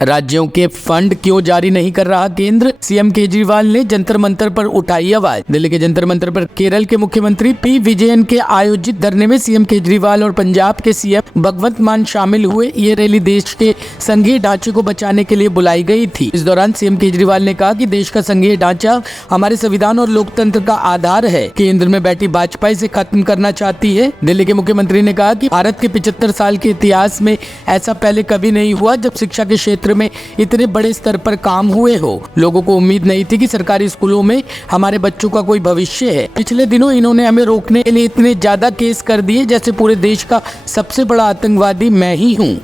राज्यों के फंड क्यों जारी नहीं कर रहा केंद्र? सीएम केजरीवाल ने जंतर मंतर पर उठाई आवाज। दिल्ली के जंतर मंतर पर केरल के मुख्यमंत्री पी विजयन के आयोजित धरने में सीएम केजरीवाल और पंजाब के सीएम भगवंत मान शामिल हुए। ये रैली देश के संघीय ढांचे को बचाने के लिए बुलाई गई थी। इस दौरान सीएम केजरीवाल ने कहा कि देश का संघीय ढांचा हमारे संविधान और लोकतंत्र का आधार है। केंद्र में बैठी भाजपा इसे खत्म करना चाहती है। दिल्ली के मुख्यमंत्री ने कहा कि भारत के 75 साल के इतिहास में ऐसा पहले कभी नहीं हुआ जब शिक्षा के क्षेत्र में इतने बड़े स्तर पर काम हुए हो। लोगों को उम्मीद नहीं थी कि सरकारी स्कूलों में हमारे बच्चों का कोई भविष्य है। पिछले दिनों इन्होंने हमें रोकने के लिए इतने ज्यादा केस कर दिए जैसे पूरे देश का सबसे बड़ा आतंकवादी मैं ही हूँ।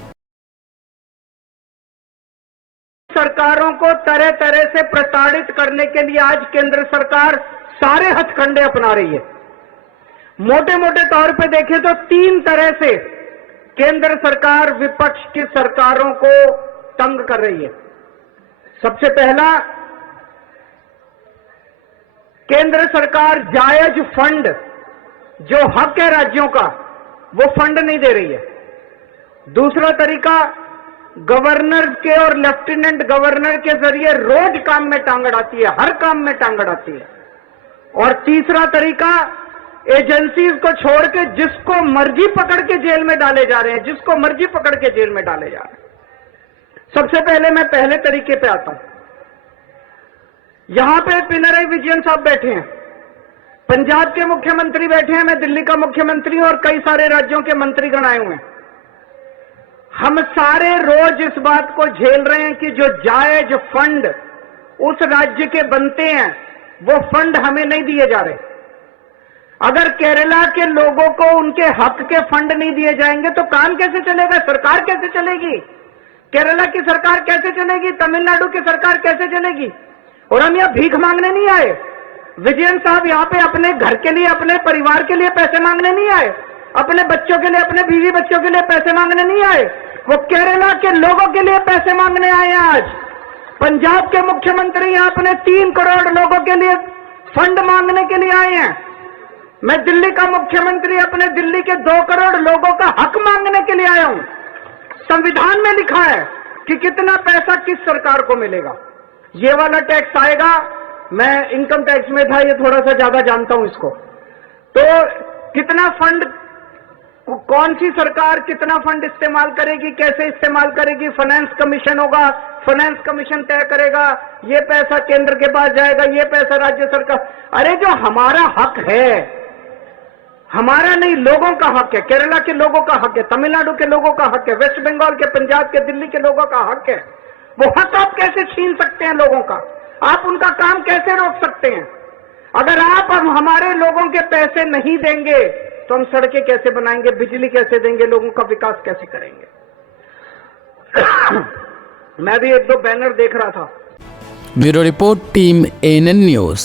सरकारों को तरह तरह से प्रताड़ित करने के लिए आज केंद्र सरकार सारे हथकंडे अपना रही है। मोटे मोटे तौर पे देखें तो 3 तरह से केंद्र सरकार विपक्ष की सरकारों को तंग कर रही है। सबसे पहला, केंद्र सरकार जायज फंड जो हक है राज्यों का वो फंड नहीं दे रही है। दूसरा तरीका, गवर्नर के और लेफ्टिनेंट गवर्नर के जरिए रोज काम में टांग अड़ाती है, हर काम में टांग अड़ाती है। और तीसरा तरीका, एजेंसीज को छोड़ के जिसको मर्जी पकड़ के जेल में डाले जा रहे हैं, जिसको मर्जी पकड़ के जेल में डाले जा रहे हैं। सबसे पहले मैं पहले तरीके पे आता हूं। यहां पे पिनराई विजयन साहब बैठे हैं, पंजाब के मुख्यमंत्री बैठे हैं, मैं दिल्ली का मुख्यमंत्री और कई सारे राज्यों के मंत्रीगण आए हुए हैं। हम सारे रोज इस बात को झेल रहे हैं कि जो जायज फंड उस राज्य के बनते हैं वो फंड हमें नहीं दिए जा रहे। अगर केरला के लोगों को उनके हक के फंड नहीं दिए जाएंगे तो काम कैसे चलेगा, सरकार कैसे चलेगी, केरला की सरकार कैसे चलेगी, तमिलनाडु की सरकार कैसे चलेगी। और हम यहां भीख मांगने नहीं आए। विजयन साहब यहां पे अपने घर के लिए, अपने परिवार के लिए पैसे मांगने नहीं आए, अपने बच्चों के लिए, अपने बीवी बच्चों के लिए पैसे मांगने नहीं आए। वो केरला के लोगों के लिए पैसे मांगने आए हैं। आज पंजाब के मुख्यमंत्री यहां अपने 3 करोड़ लोगों के लिए फंड मांगने के लिए आए हैं। मैं दिल्ली का मुख्यमंत्री अपने दिल्ली के 2 करोड़ लोगों का हक मांगने के लिए आया हूं। संविधान में लिखा है कि कितना पैसा किस सरकार को मिलेगा। ये वाला टैक्स आएगा, मैं इनकम टैक्स में था, ये थोड़ा सा ज्यादा जानता हूं इसको। तो कितना फंड, कौन सी सरकार कितना फंड इस्तेमाल करेगी, कैसे इस्तेमाल करेगी, फाइनेंस कमीशन होगा, फाइनेंस कमीशन तय करेगा, ये पैसा केंद्र के पास जाएगा, ये पैसा राज्य सरकार। अरे जो हमारा हक है, हमारा नहीं, लोगों का हक है, केरला के लोगों का हक है, तमिलनाडु के लोगों का हक है, वेस्ट बंगाल के, पंजाब के, दिल्ली के लोगों का हक है। वो हक आप कैसे छीन सकते हैं लोगों का? आप उनका काम कैसे रोक सकते हैं? अगर आप हमारे लोगों के पैसे नहीं देंगे तो हम सड़कें कैसे बनाएंगे, बिजली कैसे देंगे, लोगों का विकास कैसे करेंगे? मैं भी 1-2 बैनर देख रहा था। Bureau report, team ANN news.